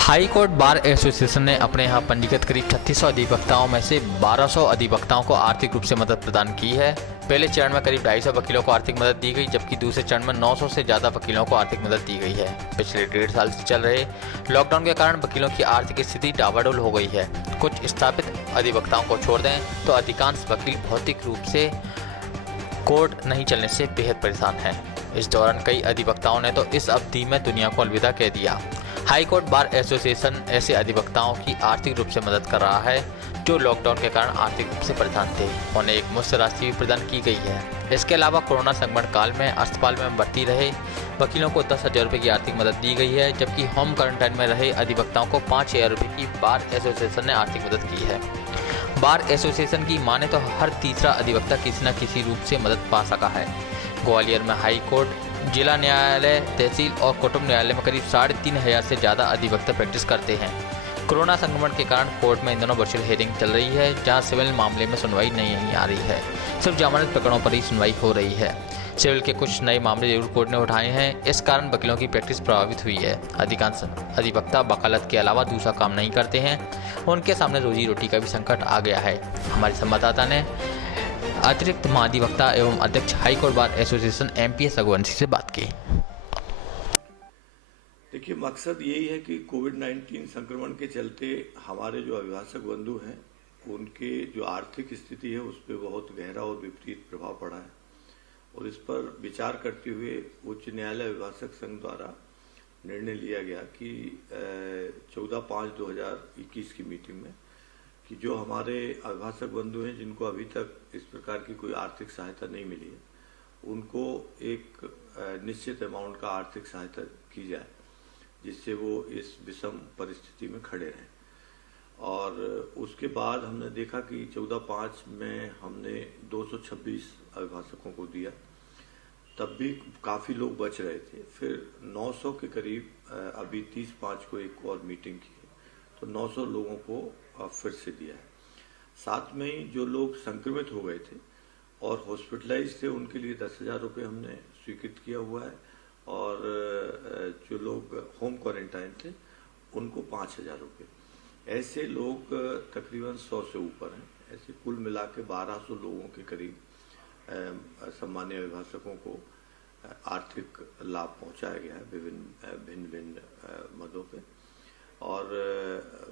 High court bar association ने अपने यहाँ पंजीकृत करीब 3600 अधिवक्ताओं में से 1200 अधिवक्ताओं को आर्थिक रूप से मदद प्रदान की है। पहले चरण में करीब 250 वकीलों को आर्थिक मदद दी गई, जबकि दूसरे चरण में 900 से ज़्यादा वकीलों को आर्थिक मदद दी गई है। पिछले 1.5 साल से चल रहे लॉकडाउन के कारण वकीलों की आर्थिक स्थिति डावाडोल हो गई है। कुछ स्थापित अधिवक्ताओं को छोड़ दें तो अधिकांश वकील भौतिक रूप से कोर्ट नहीं चलने से बेहद परेशान हैं। इस दौरान कई अधिवक्ताओं ने तो इस अवधि में दुनिया को अलविदा कह दिया। हाई कोर्ट बार एसोसिएशन ऐसे अधिवक्ताओं की आर्थिक रूप से मदद कर रहा है जो लॉकडाउन के कारण आर्थिक रूप से परेशान थे। उन्हें एक मुफ्त राशि भी प्रदान की गई है। इसके अलावा कोरोना संकट काल में अस्पताल में भर्ती रहे वकीलों को 10,000 रुपये की आर्थिक मदद दी गई है, जबकि होम क्वारंटाइन में रहे अधिवक्ताओं को 5,000 रुपये की बार एसोसिएशन ने आर्थिक मदद की है। बार एसोसिएशन की माने तो हर तीसरा अधिवक्ता किसी न किसी रूप से मदद पा सका है। ग्वालियर में हाई कोर्ट, जिला न्यायालय, तहसील और कुटुंब न्यायालय में करीब 3,500 से ज़्यादा अधिवक्ता प्रैक्टिस करते हैं। कोरोना संक्रमण के कारण कोर्ट में इन दिनों वर्चुअल हियरिंग चल रही है, जहां सिविल मामले में सुनवाई नहीं आ रही है, सिर्फ जमानत प्रकरणों पर ही सुनवाई हो रही है। सिविल के कुछ नए मामले जरूर कोर्ट ने उठाए हैं, इस कारण वकीलों की प्रैक्टिस प्रभावित हुई है। अधिकांश अधिवक्ता वकालत के अलावा दूसरा काम नहीं करते हैं, उनके सामने रोजी रोटी का भी संकट आ गया है। हमारे संवाददाता ने अतिरिक्त महाधिवक्ता एवं अध्यक्ष high court bar association MPS Raghuvanshi से बात की। देखिए, मकसद यही है कि कोविड-19 संक्रमण के चलते हमारे जो अभिभाषक बंधु हैं उनके जो आर्थिक स्थिति है उस पर बहुत गहरा और विपरीत प्रभाव पड़ा है, और इस पर विचार करते हुए उच्च न्यायालय अभिभाषक संघ द्वारा निर्णय लिया गया कि 14/5/2021 की मीटिंग में कि जो हमारे अभिभाषक बंधु हैं जिनको अभी तक इस प्रकार की कोई आर्थिक सहायता नहीं मिली है, उनको एक निश्चित अमाउंट का आर्थिक सहायता की जाए, जिससे वो इस विषम परिस्थिति में खड़े रहें। और उसके बाद हमने देखा कि 14/5 में हमने 226 अभिभाषकों को दिया, तब भी काफ़ी लोग बच रहे थे। फिर 900 के करीब अभी 30/5 को एक और मीटिंग की है, तो 900 लोगों को फिर से दिया है। साथ में ही जो लोग संक्रमित हो गए थे और हॉस्पिटलाइज थे उनके लिए 10,000 रुपये हमने स्वीकृत किया हुआ है, और जो लोग होम क्वारंटाइन थे उनको 5,000 रुपये। ऐसे लोग तकरीबन 100 से ऊपर हैं। ऐसे कुल मिला के 1,200 लोगों के करीब सम्मान्य अभिभाषकों को आर्थिक लाभ पहुंचाया गया है भिन्न मदों पे। और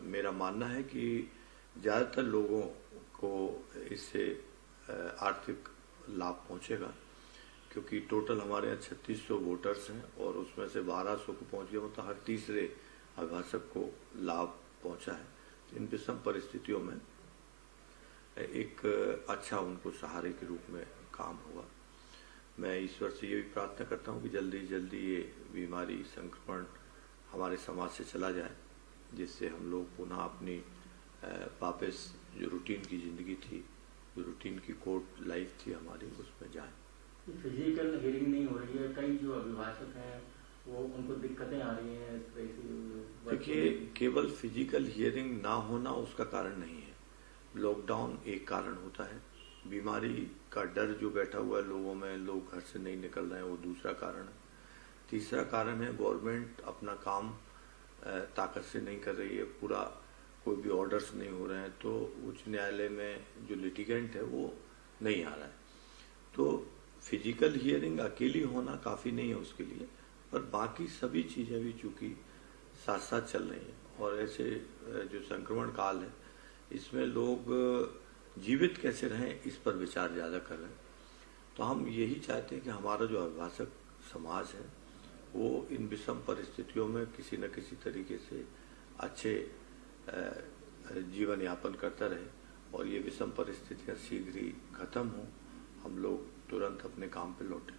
मेरा मानना है कि ज़्यादातर लोगों को इससे आर्थिक लाभ पहुंचेगा, क्योंकि टोटल हमारे यहाँ 3600 वोटर्स हैं और उसमें से 1,200 को पहुंच गया, मतलब हर तीसरे अभिभाषक को लाभ पहुंचा है। इन विषम परिस्थितियों में एक अच्छा उनको सहारे के रूप में काम हुआ। मैं ईश्वर से ये भी प्रार्थना करता हूँ कि जल्दी जल्दी ये बीमारी संक्रमण हमारे समाज से चला जाए, जिससे हम लोग पुनः अपनी वापस जो रूटीन की ज़िंदगी थी, जो रूटीन की कोर्ट लाइफ थी हमारी, उसमें जाए। फिजिकल हियरिंग नहीं हो रही है, कई जो अभिभाषक हैं वो उनको दिक्कतें आ रही हैं। देखिए, केवल फिजिकल हियरिंग ना होना उसका कारण नहीं है। लॉकडाउन एक कारण होता है, बीमारी का डर जो बैठा हुआ है लोगों में, लोग घर से नहीं निकल रहे हैं, वो दूसरा कारण है। तीसरा कारण है गवर्नमेंट अपना काम ताकत से नहीं कर रही है, पूरा कोई भी ऑर्डर्स नहीं हो रहे हैं, तो उच्च न्यायालय में जो लिटिगेंट है वो नहीं आ रहा है। तो फिजिकल हियरिंग अकेली होना काफ़ी नहीं है उसके लिए, पर बाकी सभी चीज़ें भी चूँकि साथ साथ चल रही हैं, और ऐसे जो संक्रमण काल है इसमें लोग जीवित कैसे रहें इस पर विचार ज़्यादा कर रहे हैं। तो हम यही चाहते हैं कि हमारा जो अभिभाषक समाज है वो इन विषम परिस्थितियों में किसी न किसी तरीके से अच्छे जीवन यापन करता रहे, और ये विषम परिस्थितियाँ शीघ्र ही खत्म हों, हम लोग तुरंत अपने काम पे लौटें।